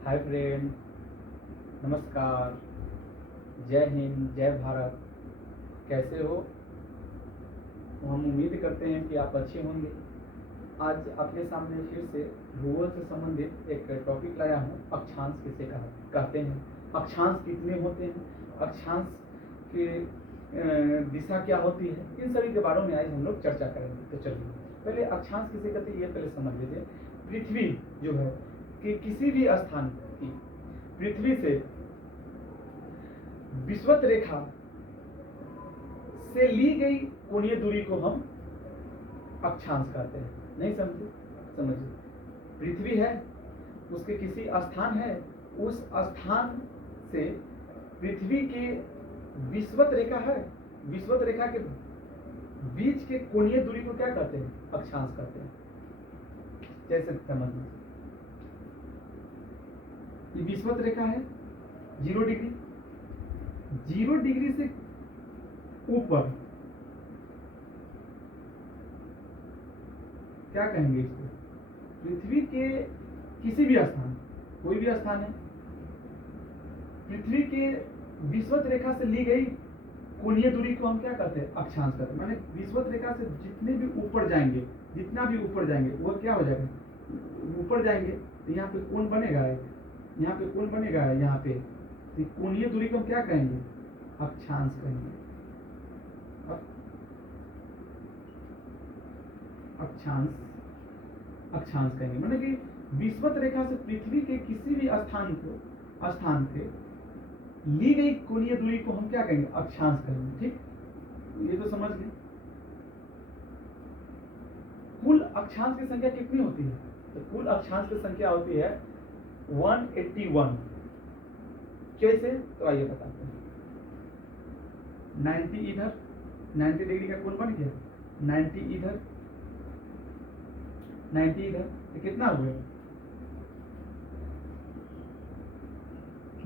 Hi friend, नमस्कार, जय हिंद, जय भारत। कैसे हो? हम उम्मीद करते हैं कि आप अच्छे होंगे। आज आपके सामने फिर से भूगोल से संबंधित एक टॉपिक लाया हूँ। अक्षांश किसे कहते हैं, अक्षांश कितने होते हैं, अक्षांश की दिशा क्या होती है, इन सभी के बारे में आज हम लोग चर्चा करेंगे। तो चलिए पहले अक्षांश किसे कहते हैं ये पहले समझ लीजिए। पृथ्वी जो है कि किसी भी स्थान की पृथ्वी से विषुवत रेखा से ली गई कोणीय दूरी को हम अक्षांश कहते हैं। नहीं समझे? समझिए, पृथ्वी है, उसके किसी स्थान है, उस स्थान से पृथ्वी के विषुवत रेखा है, विषुवत रेखा के बीच के कोणीय दूरी को क्या कहते हैं? अक्षांश कहते हैं। जैसे समझना, ये विषुवत रेखा है 0 डिग्री, 0 डिग्री से ऊपर क्या कहेंगे इसको? पृथ्वी के किसी भी स्थान, कोई भी स्थान है, पृथ्वी के विषुवत रेखा से ली गई कोणीय दूरी को हम क्या कहते हैं? अक्षांश कहते हैं। माने विषुवत रेखा से जितने भी ऊपर जाएंगे, जितना भी ऊपर जाएंगे वो क्या हो जाएगा? ऊपर जाएंगे तो यहाँ पे कोण बनेगा, यहाँ पे कोण बनेगा, यहाँ पे तो कोणीय दूरी को हम क्या कहेंगे? अक्षांश कहेंगे। अक्षांश कहेंगे। माने कि विषुवत रेखा से पृथ्वी के किसी भी स्थान पे ली गई कोणीय दूरी को हम क्या कहेंगे? अक्षांश कहेंगे। ठीक, ये तो समझ गए। कुल अक्षांश की संख्या कितनी होती है? तो कुल अक्षांश की संख्या होती है 181। कैसे? तो आइए बताते हैं। 90 इधर, 90 डिग्री का कोण बन गया, 90 इधर, 90 इधर, तो कितना हुआ?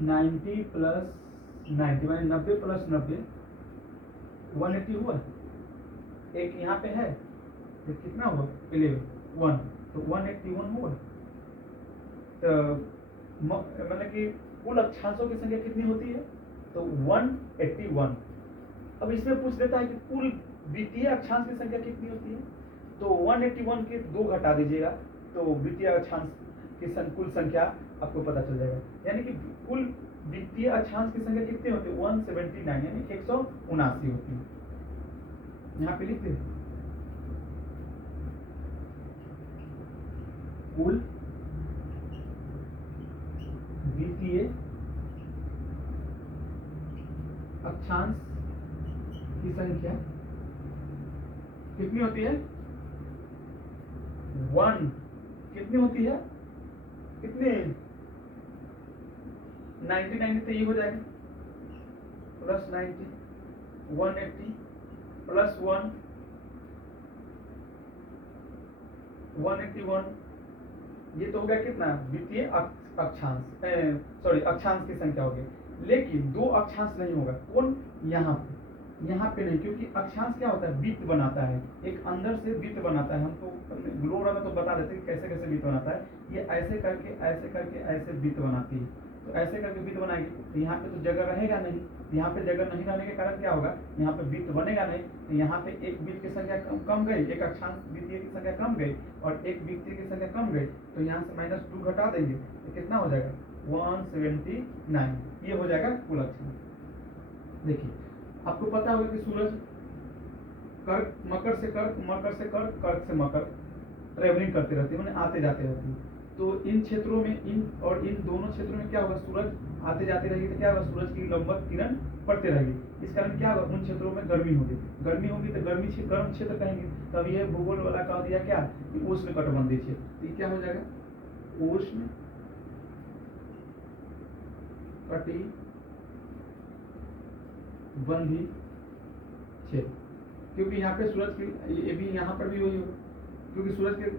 90 प्लस 90 माने 90 प्लस 90 180 हुआ। एक यहाँ पे है तो कितना हुआ? 11 1, तो 181 हुआ। तो मतलब कि कुल अक्षांशों की संख्या कितनी होती है? तो 181। अब इसमें पूछ देता है कि कुल द्वितीय अक्षांश की संख्या कितनी होती है? तो 181 के 2 घटा दीजिएगा तो द्वितीय अक्षांश की कुल संख्या आपको पता चल जाएगा। यानी कि कुल द्वितीय अक्षांश की संख्या कितनी होती है? 179, यानी 179 होती है। यहाँ पे लिखते हैं कुल द्वितीय अक्षांश की संख्या कितनी होती है? 1 कितनी होती है? कितने? 99 तो ये हो जाएगा प्लस 90, 180 प्लस 1, 181। ये तो हो गया कितना? द्वितीय अक्षांश, सॉरी अक्षांश की संख्या हो गई। लेकिन 2 अक्षांश नहीं होगा। कौन? यहाँ पे, यहाँ पे नहीं, क्योंकि अक्षांश क्या होता है? वृत्त बनाता है, एक अंदर से वृत्त बनाता है। हमको ग्लोरा में तो बता देते हैं कैसे कैसे वृत्त बनाता है। ये ऐसे करके ऐसे वृत्त बनाती है। तो ऐसे करके वृत्त बनाएगी तो यहाँ पे तो जगह रहेगा नहीं। यहाँ पे जगह नहीं रहने के कारण क्या होगा? यहाँ पे वृत्त बनेगा नहीं। तो यहाँ पे एक वृत्त की संख्या कम गई, एक अक्षांश द्वितीय की संख्या कम गई और एक द्वितीय की संख्या कम गई। तो यहाँ से -2 घटा देंगे तो कितना हो जाएगा? 179। ये हो जाएगा कुल अक्षांश। देखिए, आपको पता होगा कि सूरज कर्क, मकर से कर्क, मकर से कर्क, कर्क से मकर ट्रेवलिंग करते रहती है, मैंने आते जाते रहती है। तो इन क्षेत्रों में, इन दोनों क्षेत्रों में क्या होगा? सूरज आते जाते रहेगी तो क्या होगा? सूरज की लंबवत किरण पड़ते रहेगी। इस कारण क्या होगा? उन क्षेत्रों में गर्मी होगी। गर्मी होगी तो गर्म क्षेत्र कहेंगे। तब ये भूगोल वाला कह दिया क्या कि उष्ण कटिबंधीय क्षेत्र। तो ये क्या हो जाएगा? उष्ण कटिबंधीय क्षेत्र। क्योंकि यहाँ पे सूरज की, ये भी यहाँ पर भी वही होगा, क्योंकि सूरज के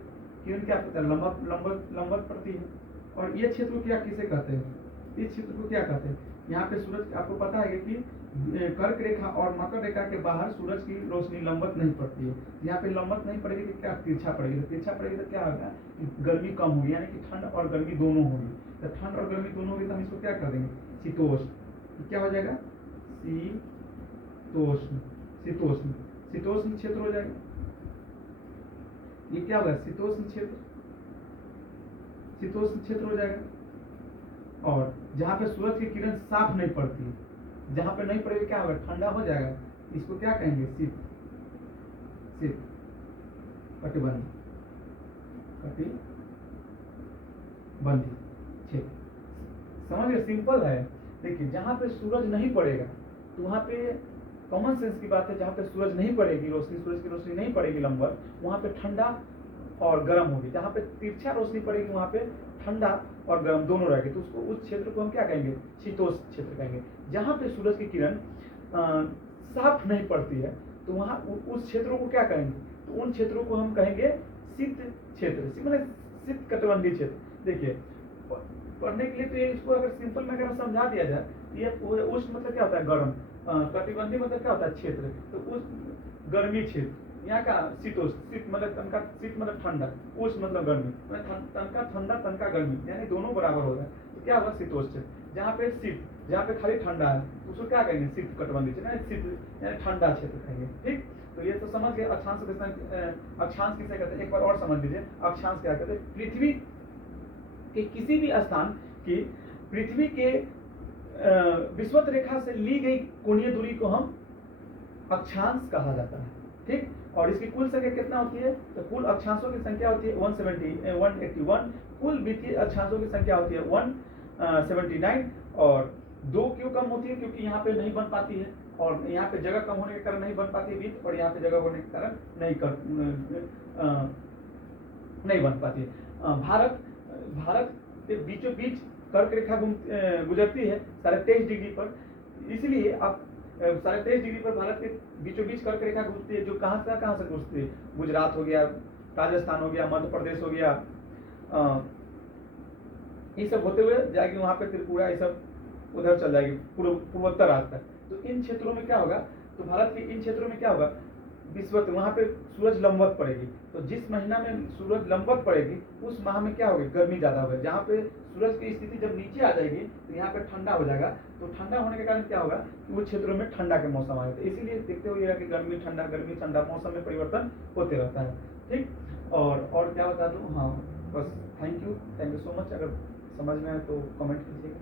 किरण क्या पड़ता है? लंबवत पड़ती है। और ये क्षेत्र क्या किसे कहते हैं? इस क्षेत्र को क्या कहते हैं? यहाँ पे सूरज, आपको पता है कि कर्क रेखा और मकर रेखा के बाहर सूरज की रोशनी लंबवत नहीं पड़ती है। यहाँ पे लंबवत नहीं पड़ेगी तो क्या तिरछा पड़ेगी, तो तिरछा पड़ेगी तो क्या होगा कि गर्मी कम होगी, यानी कि ठंड और गर्मी दोनों होगी। तो ठंड और गर्मी दोनों होगी तो हम इसको क्या कर देंगे? शीतोष्ण। क्या हो जाएगा? शीतोष्ण। शीतोष्ण, शीतोष्ण क्षेत्र हो जाएगा। ये क्या होगा? शीतोष्ण क्षेत्र, शीतोष्ण क्षेत्र हो जाएगा। और जहाँ पे सूरज की किरण साफ नहीं पड़ती, जहाँ पे नहीं पड़ेगी क्या होगा? ठंडा हो जाएगा। इसको क्या कहेंगे? शीत। शीत, कटिबंधी, कटिबंधी क्षेत्र। समझ गए? सिंपल है। देखिए, जहाँ पे सूरज नहीं पड़ेगा तो वहाँ पे कॉमन सेंस की बात है, जहाँ पे सूरज नहीं पड़ेगी रोशनी, सूरज की रोशनी नहीं पड़ेगी लंबवत, वहाँ पे ठंडा और गर्म होगी। जहाँ पे तिरछा रोशनी पड़ेगी वहाँ पे ठंडा और गर्म दोनों रहेगी, तो उसको, उस क्षेत्र को हम क्या कहेंगे? शीतोष्ण क्षेत्र कहेंगे। जहाँ पे सूरज की किरण साफ नहीं पड़ती है तो वहाँ उस क्षेत्रों को क्या कहेंगे? तो उन क्षेत्रों को हम कहेंगे शीत क्षेत्र, मतलब शीत कटिबंधी क्षेत्र। देखिए, पढ़ने के लिए तो ये, इसको अगर सिंपल में अगर समझा दिया जाए, ये उष्ण मतलब क्या होता है? गर्म। कटिबंधी मतलब क्या होता है? क्षेत्र। तो उस गर्मी क्षेत्र, यहाँ का शीतोष्ण, शीत मतलब तनका, शीत मतलब ठंडा, उष्ण मतलब गर्मी, तनका ठंडा तनका गर्मी, यानी दोनों बराबर हो जाए तो क्या होगा? शीतोष्ण क्षेत्र। जहाँ पे शीत, जहाँ पे खाली ठंडा है तो उसको क्या कहेंगे? शीत कटिबंधी क्षेत्र, शीत यानी ठंडा क्षेत्र कहेंगे। ठीक, तो ये तो समझ गए। अक्षांश अक्षांश किसे कहते हैं? एक बार और समझ लीजिए, अक्षांश क्या कहते हैं? पृथ्वी कि किसी भी स्थान की, पृथ्वी के विषुवत रेखा से ली गई कोणीय दूरी को हम अक्षांश कहा जाता है। ठीक, और इसकी कुल संख्या कितना होती है? तो कुल अक्षांशों की संख्या होती है 181, कुल वित्तीय अक्षांशों की संख्या होती है 179। और 2 क्यों कम होती है? क्योंकि यहाँ पे नहीं बन पाती है, और यहाँ पे जगह कम होने के कारण नहीं बन पाती है वित्त, और यहाँ पे जगह होने के कारण नहीं बन पाती है। भारत के बीचों बीच कर्क रेखा गुजरती है 23.5 डिग्री पर, इसलिए अब 23.5 डिग्री पर भारत के बीचों बीच कर्क रेखा घुसती है, जो कहाँ से घुसती है? गुजरात हो गया, राजस्थान हो गया, मध्य प्रदेश हो गया, ये सब होते हुए जाएगी वहाँ पे त्रिपुरा, ये सब उधर चल जाएगी पूर्वोत्तर रास्ता। तो इन क्षेत्रों में क्या होगा? तो भारत के इन क्षेत्रों में क्या होगा? विषुवत, वहाँ पे सूरज लंबवत पड़ेगी। तो जिस महीना में सूरज लंबवत पड़ेगी उस माह में क्या होगी? गर्मी ज़्यादा होगी। जहाँ पे सूरज की स्थिति जब नीचे आ जाएगी तो यहाँ पे ठंडा हो जाएगा। तो ठंडा होने के कारण क्या होगा कि उस क्षेत्रों में ठंडा के मौसम आएगा। तो इसीलिए देखते हुए कि गर्मी ठंडा मौसम में परिवर्तन होते रहता है। ठीक, और क्या बता दूँ? हाँ, बस थैंक यू सो मच। अगर समझ में आए तो कमेंट कीजिएगा।